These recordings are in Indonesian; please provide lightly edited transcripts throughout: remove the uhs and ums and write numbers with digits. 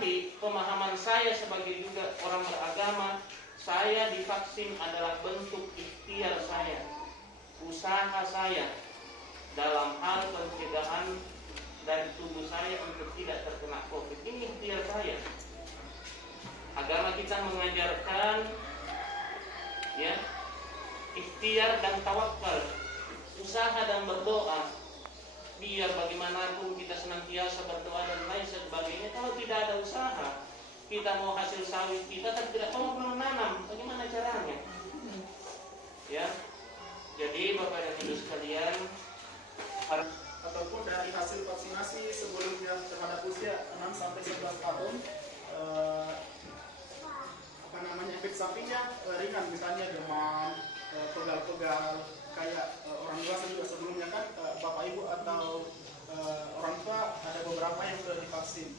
Tetapi pemahaman saya sebagai juga orang beragama, saya divaksin adalah bentuk ikhtiar saya, usaha saya dalam hal pencegahan dari tubuh saya untuk tidak terkena COVID. Ini ikhtiar saya. Agama kita mengajarkan ya, ikhtiar dan tawakal, usaha dan berdoa. Biar bagaimanapun kita senantiasa berdoa dan lain sebagainya, kalau tidak ada usaha, kita mau hasil sawit kita tapi tidak mau menanam, bagaimana caranya? Ya, jadi Bapak dan Ibu sekalian, ataupun dari hasil vaksinasi sebelumnya terhadap usia 6 sampai 11 tahun, efek sampingnya ringan, misalnya demam, pegal-pegal, kayak orang dewasa juga sebelumnya kan, bapak ibu atau orang tua ada beberapa yang sudah divaksin.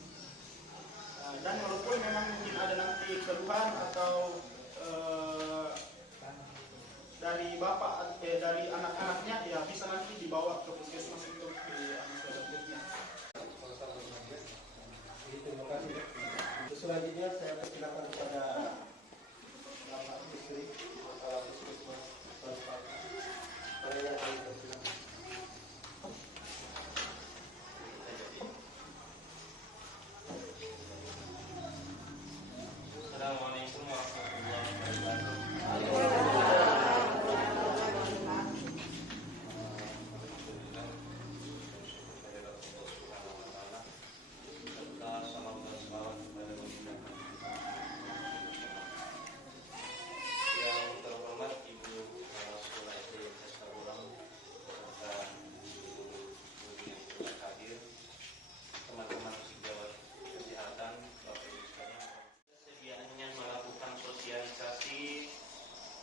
Dan walaupun memang mungkin ada nanti keluhan atau dari bapak dari anak-anaknya, ya bisa nanti dibawa ke puskesmas untuk diambil. Terima kasih. Selanjutnya saya persilakan kepada Bapak Istri Kepala Puskesmas Balikpapan. Assalamualaikum warahmatullahi wabarakatuh.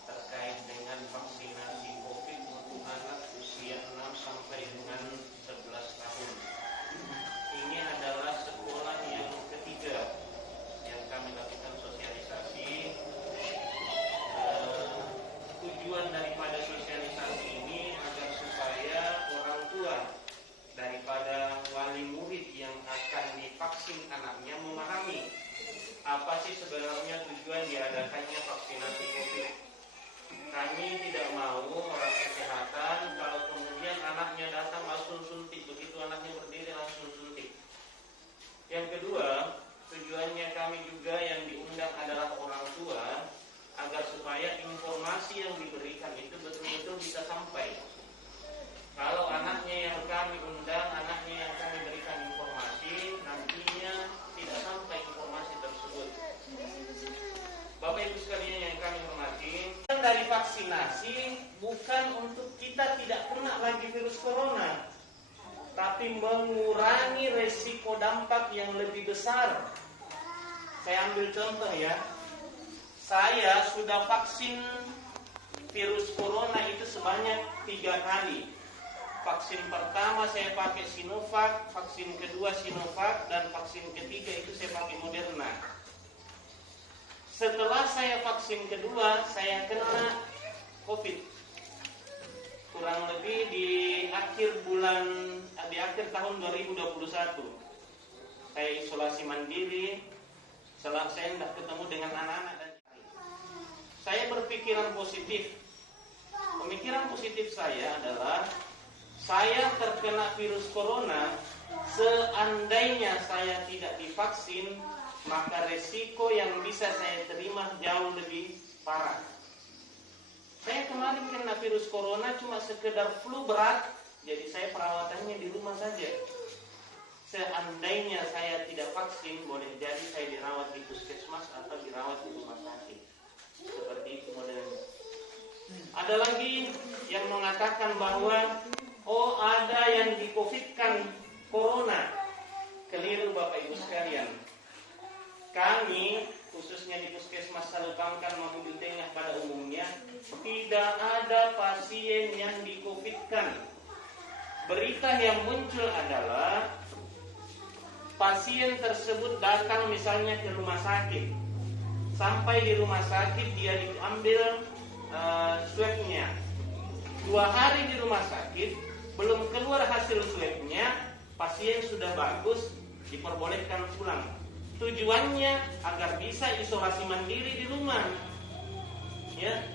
Terkait dengan vaksinasi COVID untuk anak usia 6 sampai dengan 11 tahun. Ini adalah sekolah yang ketiga yang kami lakukan sosialisasi. Tujuan daripada sosialisasi ini agar supaya orang tua daripada wali murid yang akan divaksin anaknya memahami apa sih sebenarnya tujuan diadakannya vaksinasi COVID. Kami tidak mau orang kesehatan kalau kemudian anaknya datang langsung suntik, begitu anaknya berdiri langsung suntik. Yang kedua, tujuannya kami juga yang diundang adalah orang tua, agar supaya informasi yang diberikan itu betul-betul bisa sampai. Kalau anaknya yang kami undang, anaknya yang kami berikan informasi, nantinya tidak sampai informasi tersebut. Bapak Ibu sekalian yang kami hormati, dari vaksinasi bukan untuk kita tidak kena lagi virus corona, tapi mengurangi resiko dampak yang lebih besar. Saya ambil contoh ya, saya sudah vaksin virus corona itu sebanyak 3 kali. Vaksin pertama saya pakai Sinovac, vaksin kedua Sinovac, dan vaksin ketiga itu saya pakai Moderna. Setelah saya vaksin kedua, saya kena COVID. Kurang lebih di akhir tahun 2021. Saya isolasi mandiri, setelah saya tidak ketemu dengan anak-anak dan saya berpikiran positif. Pemikiran positif saya adalah saya terkena virus corona, seandainya saya tidak divaksin, maka resiko yang bisa saya terima jauh lebih parah. Saya kemarin kena virus corona cuma sekedar flu berat, jadi saya perawatannya di rumah saja. Seandainya saya tidak vaksin, boleh jadi saya dirawat di puskesmas atau dirawat di rumah sakit. Seperti itu modelnya. Ada lagi yang mengatakan bahwa ada yang di-COVID-kan corona. Keliru Bapak Ibu sekalian. Kami khususnya di Puskesmas Salupangkan Mamuju Tengah pada umumnya tidak ada pasien yang di-COVID-kan. Berita yang muncul adalah pasien tersebut datang misalnya ke rumah sakit. Sampai di rumah sakit dia diambil swabnya. 2 hari di rumah sakit, belum keluar hasil swabnya, pasien sudah bagus, diperbolehkan pulang. Tujuannya agar bisa isolasi mandiri di rumah. Ya.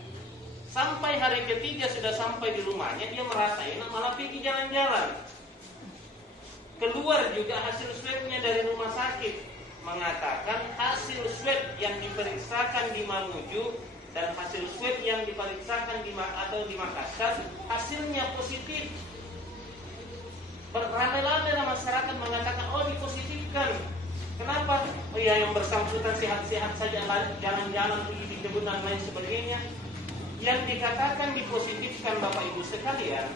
Sampai hari ketiga sudah sampai di rumahnya, dia merasa enak malah pergi jalan-jalan. Keluar juga hasil swabnya dari rumah sakit, mengatakan hasil swab yang diperiksakan di Mamuju dan hasil swab yang diperiksakan di Makassar hasilnya positif. Beramai-ramai masyarakat mengatakan, oh dipositifkan. Kenapa? Oh ya, yang bersangkutan sehat-sehat saja, jalan-jalan pergi di kebun dan lain sebagainya. Yang dikatakan dipositifkan Bapak Ibu sekalian,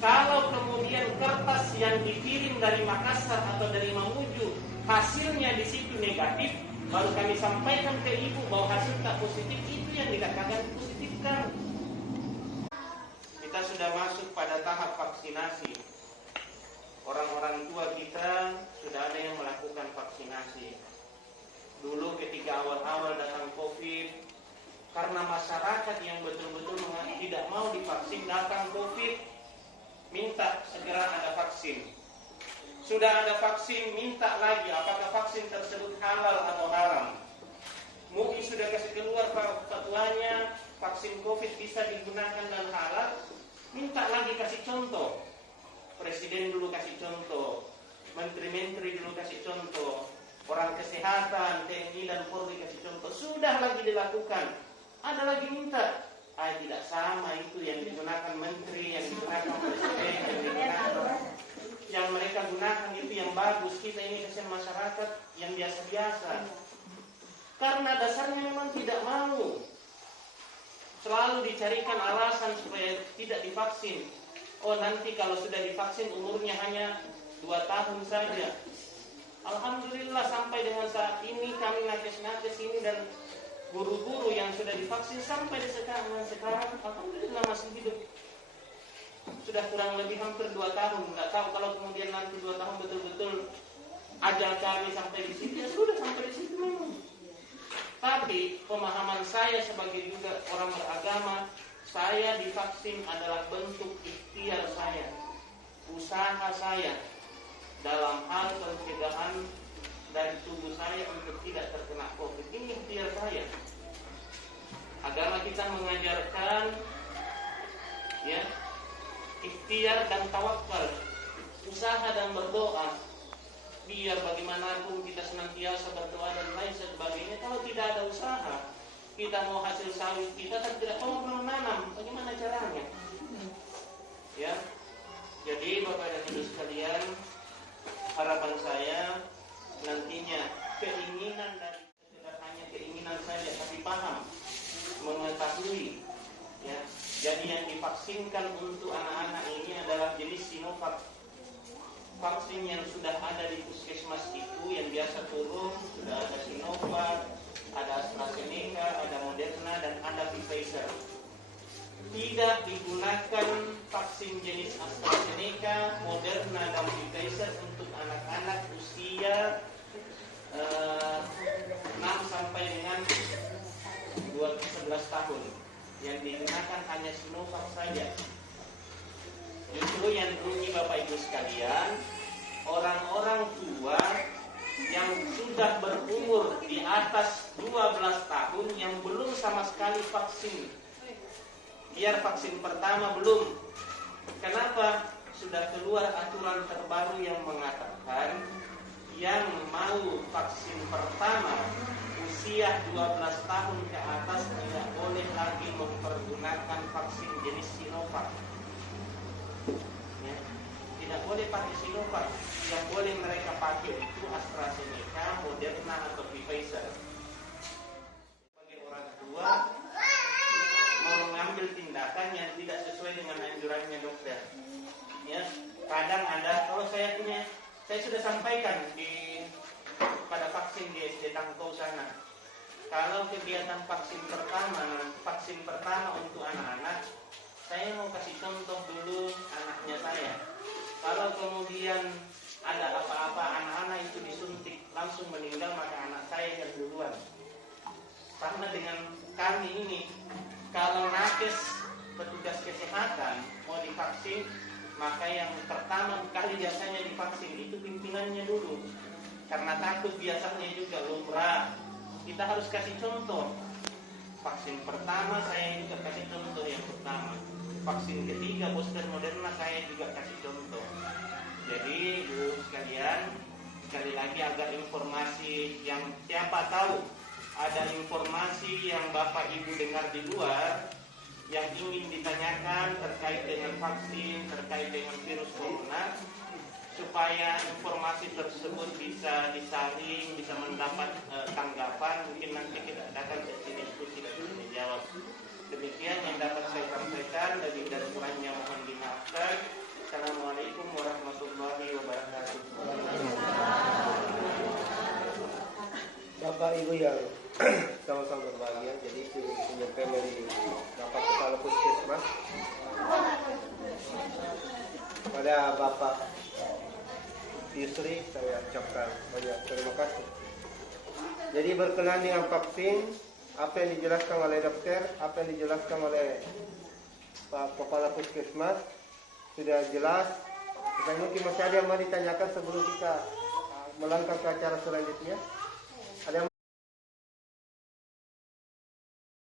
kalau kemudian kertas yang dikirim dari Makassar atau dari Mamuju hasilnya di situ negatif, baru kami sampaikan ke Ibu bahwa hasil tak positif, itu yang dikatakan dipositifkan. Kita sudah masuk pada tahap vaksinasi. Orang-orang tua kita sudah ada yang melakukan vaksinasi. Dulu ketika awal-awal datang COVID, karena masyarakat yang betul-betul tidak mau divaksin, datang COVID, minta segera ada vaksin. Sudah ada vaksin, minta lagi apakah vaksin tersebut halal atau haram. MUI sudah kasih keluar fatwanya, vaksin COVID bisa digunakan dan halal, minta lagi kasih contoh. Presiden dulu kasih contoh, menteri-menteri dulu kasih contoh, orang kesehatan, TNI dan Polri kasih contoh. Sudah lagi dilakukan, ada lagi minta. Tidak sama itu yang digunakan menteri, yang digunakan presiden, yang mereka gunakan itu yang bagus. Kita ini kasihan masyarakat yang biasa-biasa. Karena dasarnya memang tidak mau. Selalu dicarikan alasan supaya tidak divaksin. Oh nanti kalau sudah divaksin umurnya hanya 2 tahun saja. Alhamdulillah sampai dengan saat ini kami nakes-nakes ini dan guru-guru yang sudah divaksin sampai sekarang alhamdulillah masih hidup. Sudah kurang lebih hampir 2 tahun. Nggak tahu kalau kemudian nanti 2 tahun betul-betul ajal kami sampai di situ, ya sudah sampai di situ memang. Tapi pemahaman saya sebagai juga orang beragama, saya divaksin adalah bentuk ikhtiar saya, usaha saya dalam hal pencegahan dari tubuh saya untuk tidak terkena COVID. Ini ikhtiar saya. Agama kita mengajarkan ya, ikhtiar dan tawakal, usaha dan berdoa. Biar bagaimanapun kita senantiasa berdoa dan lain sebagainya, kalau tidak ada usaha, kita mau hasil sawit kita kan tidak mau menanam, bagaimana caranya? Ya, jadi Bapak dan Ibu sekalian, harapan saya nantinya keinginan dari tidak hanya keinginan saja, tapi paham, mengetahui. Ya, jadi yang divaksinkan untuk anak-anak ini adalah jenis Sinovac. Vaksin yang sudah ada di puskesmas itu yang biasa turun, sudah ada Sinovac, ada AstraZeneca, ada Moderna, dan ada Pfizer. Tidak digunakan vaksin jenis AstraZeneca, Moderna, dan Pfizer untuk anak-anak usia 6 sampai dengan 11 tahun. Yang digunakan hanya Sinovac saja. Justru yang rugi Bapak Ibu sekalian, orang-orang tua yang sudah berumur di atas 12 tahun yang belum sama sekali vaksin. Biar vaksin pertama belum. Kenapa? Sudah keluar aturan terbaru yang mengatakan yang mau vaksin pertama usia 12 tahun ke atas tidak boleh lagi mempergunakan vaksin jenis Sinovac. Ya, tidak boleh pakai Sinovac. Yang boleh mereka pakai itu AstraZeneca, Moderna, atau Pfizer. Sebagai orang tua mau mengambil tindakan yang tidak sesuai dengan anjurannya dokter. Ya, kadang ada, kalau saya sudah sampaikan pada vaksin di SD Tangkau sana. Kalau kegiatan vaksin pertama untuk anak-anak, saya mau kasih contoh dulu anaknya saya. Kalau kemudian ada apa-apa anak-anak itu disuntik langsung meninggal, maka anak saya yang duluan. Karena dengan kami ini, kalau nakes petugas kesehatan mau divaksin, maka yang pertama kali biasanya divaksin itu pimpinannya dulu. karena takut biasanya juga lumrah. Kita harus kasih contoh. Vaksin pertama saya juga kasih contoh yang pertama. Vaksin ketiga booster Moderna saya juga kasih contoh. Jadi ibu sekalian, sekali lagi agar informasi yang siapa tahu ada informasi yang Bapak Ibu dengar di luar yang ingin ditanyakan terkait dengan vaksin, terkait dengan virus corona, supaya informasi tersebut bisa disaring, bisa mendapat tanggapan, mungkin nanti kita akan diskusi dan menjawab. Demikian yang dapat saya sampaikan, lebih dan kurangnya mohon dimaafkan. Assalamualaikum warahmatullahi wabarakatuh. Bapak Ibu yang sama-sama berbahagia, jadi penyampaian dari Bapak Kepala Puskesmas pada Bapak Yusri, saya ucapkan banyak terima kasih. Jadi berkenaan dengan vaksin, apa yang dijelaskan oleh dokter, apa yang dijelaskan oleh Pak Kepala Puskesmas sudah jelas. Dan mungkin masih ada yang mau ditanyakan sebelum kita melangkah ke acara selanjutnya.